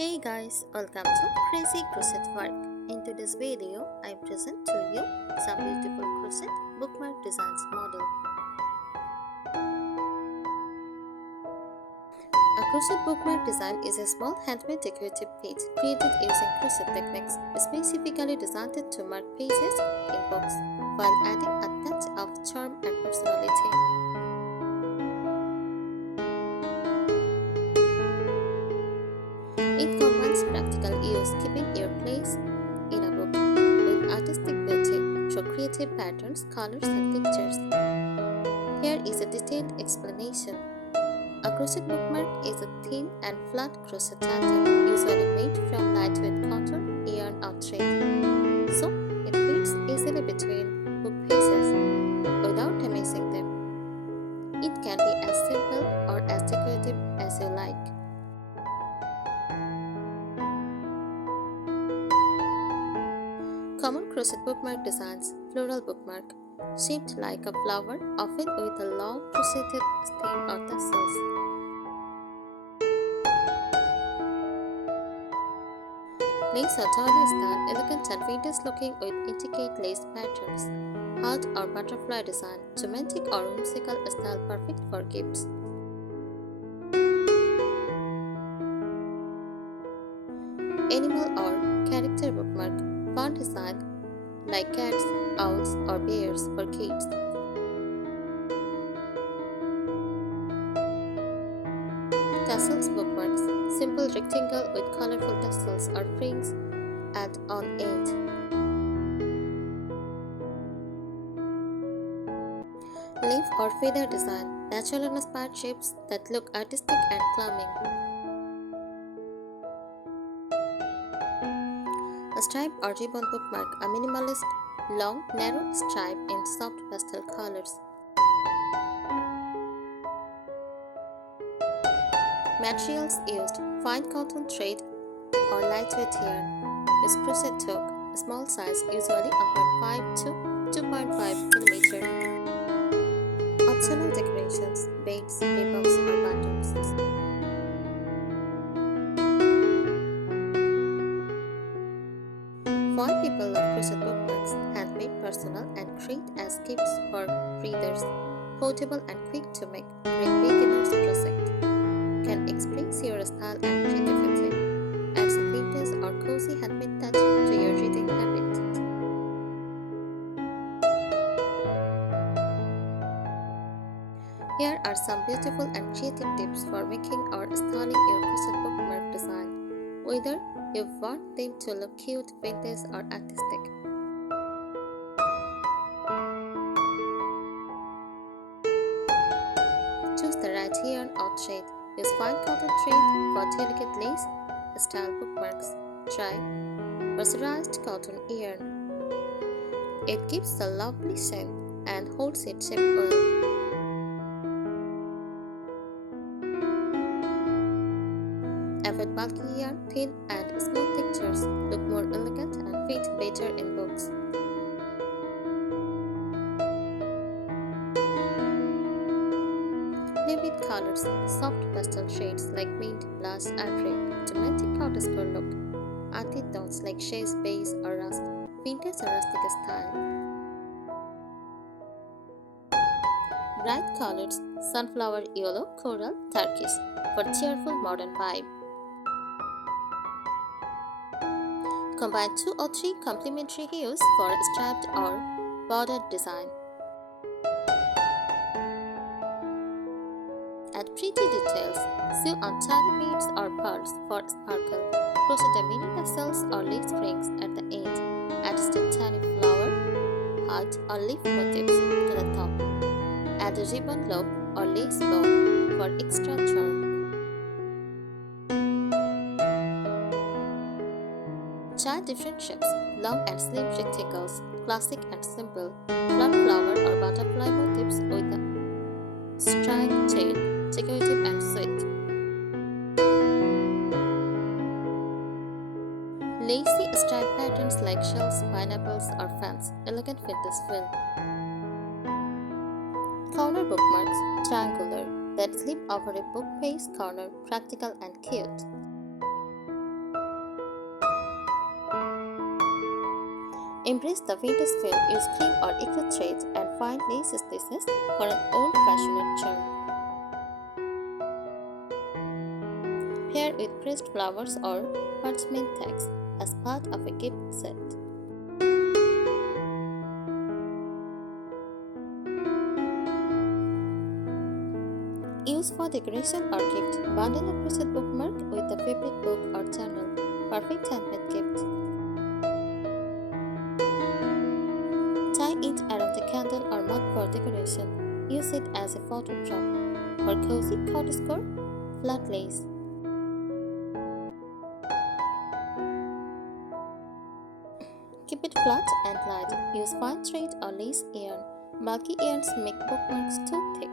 Hey guys, welcome to Crazy Crochet Work. In today's video, I present to you some beautiful crochet bookmark designs model. A crochet bookmark design is a small handmade decorative page created using crochet techniques specifically designed to mark pages in books while adding a touch of charm and personality. It combines practical use, keeping your place in a book, with artistic beauty through creative patterns, colors, and pictures. Here is a detailed explanation. A crochet bookmark is a thin and flat crochet tandem, usually made from lightweight cotton, yarn, or thread, so it fits easily between book pages without damaging them. It can be as simple or as decorative as you like. Common crochet bookmark designs: floral bookmark, shaped like a flower, often with a long crocheted stem or tassels. Lace or dolly style, elegant and vintage looking with intricate lace patterns. Heart or butterfly design, romantic or whimsical style perfect for gifts. Animal or character bookmark, fun design like cats, owls, or bears for kids. Tassels bookmarks, simple rectangle with colorful tassels or rings at on end. Leaf or feather design, natural and inspired shapes that look artistic and calming. A stripe or ribbon bookmark, a minimalist, long, narrow stripe in soft pastel colors. Materials used: fine cotton thread or lightweight yarn. Use crochet hook, small size, usually 1.5 to 2.5 mm. Optional decorations: beads, ribbons, or buttons. Why people love crochet bookmarks: handmade, personal, and great as gifts for readers. Portable and quick to make, great beginner's project. Can express your style and creativity. Adds a vintage or cozy handmade touch to your reading habit. Here are some beautiful and creative tips for making or styling your crochet bookmark design, whether you want them to look cute, vintage, or artistic. Choose the right yarn or thread. Use fine cotton thread for delicate lace style bookmarks. Try pressurized cotton yarn. It gives a lovely shape and holds its shape well. Avoid bulky yarn, thin and smooth textures look more elegant and fit better in books. Vivid colors, soft pastel shades like mint, blush, ivory, romantic underscore look. Antique tones like shades, beige, or rust, vintage or rustic style. Bright colors: sunflower yellow, coral, turquoise for cheerful modern vibe. Combine 2 or 3 complementary hues for striped or bordered design. Add pretty details. Sew on tiny beads or pearls for sparkle. Crochet a mini tassels or lace rings at the end. Add a tiny flower, heart, or leaf motifs to the top. Add a ribbon loop or lace bow for extra charm. Try different shapes: long and slim rectangles, classic and simple, flat flower or butterfly motifs with a striped tail, decorative and sweet. Lacy stripe patterns like shells, pineapples, or fans, elegant vintage feel. Corner bookmarks, triangular, that slip over a book page corner, practical and cute. Embrace the vintage feel, use cream or ichor threads and fine lace stitches for an old-fashioned charm. Pair with pressed flowers or parchment tags as part of a gift set. Use for decoration or gift. Bundle a crochet bookmark with a favorite book or journal. Perfect handmade gift. Tie it around a candle or mug for decoration. Use it as a photo prop. For cozy cottage core, flat lace. Keep it flat and light. Use fine thread or lace yarn. Bulky yarns make bookmarks too thick.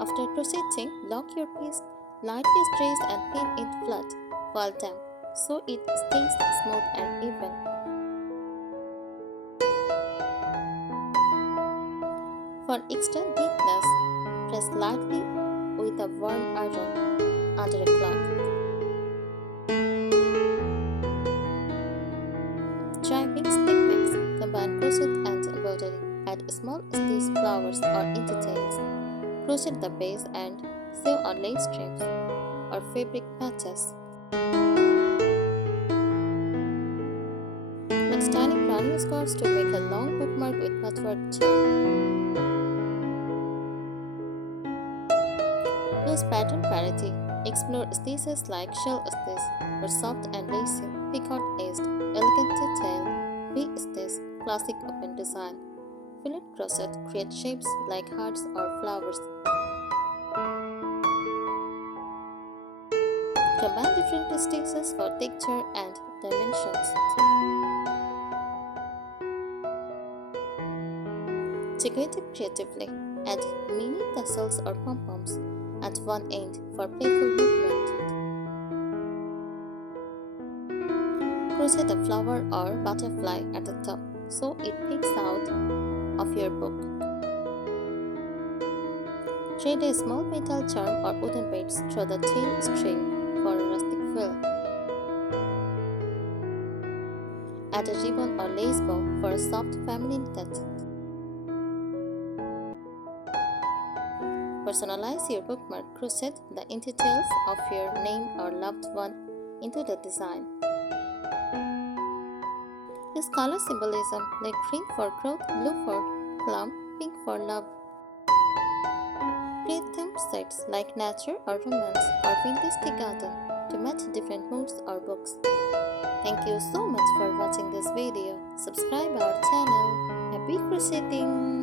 After crocheting, lock your piece, lightly stretch and pin it flat while damp so it stays smooth and even. For extra neatness, press lightly with a warm iron under a cloth. Try mixed techniques, combine crochet and embroidery, add small stitch flowers or details. Crochet the base and sew on lace strips or fabric patches. Mix tiny brownie scarves to make a long bookmark with patchwork charm. Use pattern parity. Explore stitches like shell stitch or soft and lacy, peacock-edged, elegant detail, V-stitch, classic open design. Fillet crochet create shapes like hearts or flowers. Combine different stitches for texture and dimensions. Decorate it creatively. Add mini tassels or pom-poms at one end for playful movement. Crochet a flower or butterfly at the top so it peeks out of your book. Thread a small metal charm or wooden beads through the tail string for a rustic feel. Add a ribbon or lace bow for a soft feminine touch. Personalize your bookmark. Crochet the initials of your name or loved one into the design. Use color symbolism like green for growth, blue for plum, pink for love. Create theme sets like nature or romance or vintage tea garden to match different moods or books. Thank you so much for watching this video. Subscribe our channel. Happy crocheting!